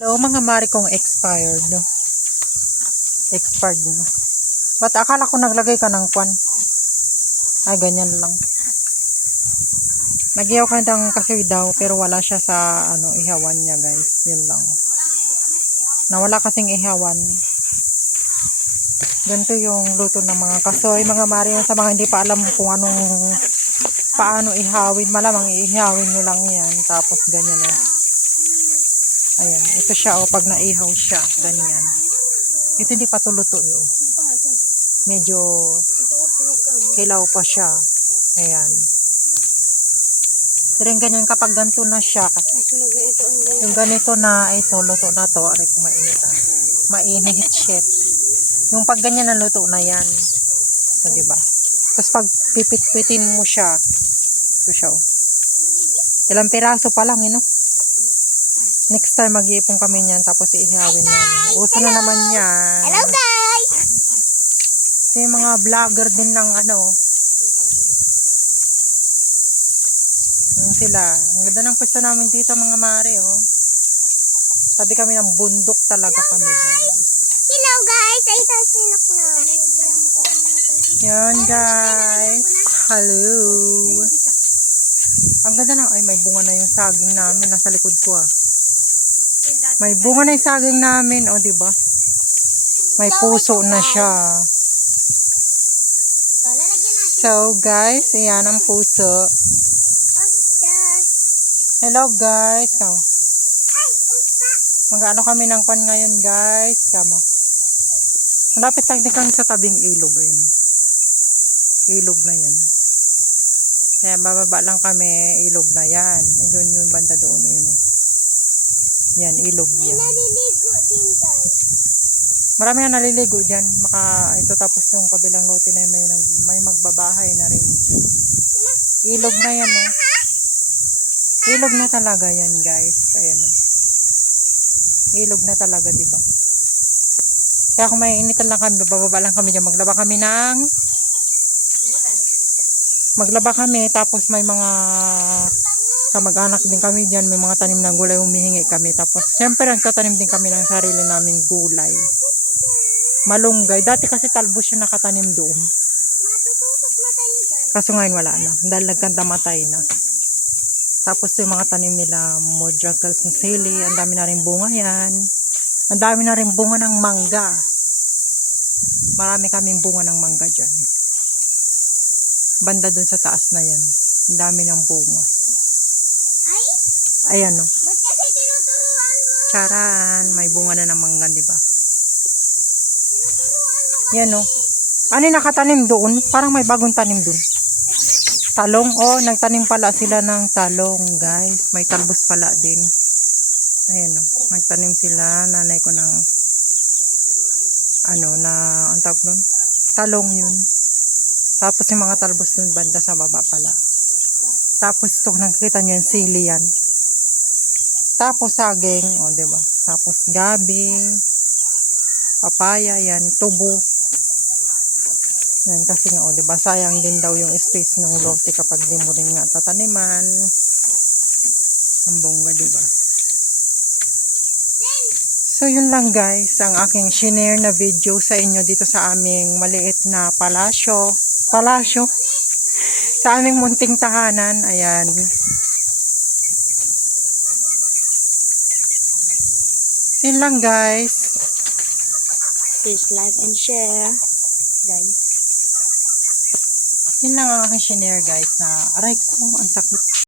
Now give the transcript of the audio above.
Hello mga mari kong expired. Expired no. Ba't akala ko naglagay ka ng kwan? Ay, ganyan lang. Nagyaw ka ng kasoy daw pero wala siya sa ihawan niya guys. Yun lang. Nawala kasing ihawan. Ganito yung luto ng mga kasoy. Mga mari sa mga hindi pa alam kung paano ihawin. Malamang ihawin nyo lang yan. Tapos ganyan o. Ayan, ito siya pag naihaw siya, ganyan. Ito hindi pa tuluto yun. Medyo kilaw pa siya. Ayan. Pero yung ganyan kapag ganito na siya, yung ganito na ito, luto na to, aray ko mainit mainit shit. Yung pag ganyan na luto na yan. So, diba? Tapos pag pipit-pitin mo siya, ito siya ilang piraso pa lang, Next time mag-iipon kami niyan tapos ihawin namin. Uso na naman yan. Hello guys! Ito yung mga vlogger din ng sila. Ang ganda ng pwesto namin dito mga mare Tabi kami ng bundok talaga kami guys. Hello guys! Ay, ito sinok na. Yan guys. Hello. Ang ganda na. Ay, may bunga na yung saging namin. Nasa likod ko May bunga na yung saging namin, diba? May puso na siya. So, guys, ayan ang puso. Hello, guys. Mag-ano kami ng pan ngayon, guys. Malapit lang din kami sa tabing ilog. Ayun. Ilog na yan. Kaya bababa lang kami, ilog na yan. Ayun yung banda doon, Yan, ilog yan. May naliligo din guys. Marami na naliligo dyan. Ito tapos yung kabilang lote na may magbabahay na rin dyan. Ilog na yan, Ilog na talaga yan, guys. Ayan, Ilog na talaga, diba? Kaya kung may initan lang kami, bababa lang kami dyan. Maglaba kami, tapos may mga kamag-anak din kami dyan, may mga tanim na gulay, humihingi kami. Tapos, syempre, nagtatanim din kami ng sarili naming gulay. Malunggay. Dati kasi talbos yung nakatanim doon. Kaso ngayon wala na. Dahil nagkandamatay na. Tapos, yung mga tanim nila, modragals ng sili. Ang dami na rin bunga yan. Ang dami na rin bunga ng mangga. Marami kaming bunga ng mangga dyan. Banda dun sa taas na yan. Ang dami ng bunga. Ayan Ba't kasi tinuturuan mo? Charan, may bunga na ng mangga, diba? Tinuturuan mo Yan Ano yung nakatanim doon? Parang may bagong tanim doon. Talong, nagtanim pala sila ng talong, guys. May talbos pala din. Ayan nagtanim sila, nanay ko ng ang tawag nun? Talong yun. Tapos yung mga talbos doon banda sa baba pala. Tapos ito, nakikita nyo yung sili yan. Tapos saging, diba? Tapos gabi, papaya, yan, tubo. Yan, kasi nga, diba? Sayang din daw yung space ng lote kapag di mo rin nga tataniman. Ang bongga, diba? So, yun lang guys, ang aking shinare na video sa inyo dito sa aming maliit na palasyo. Sa aming munting tahanan, ayan. Yun lang guys. Please like and share, guys. Yun lang ang aking shinare guys na aray ko, ang sakit.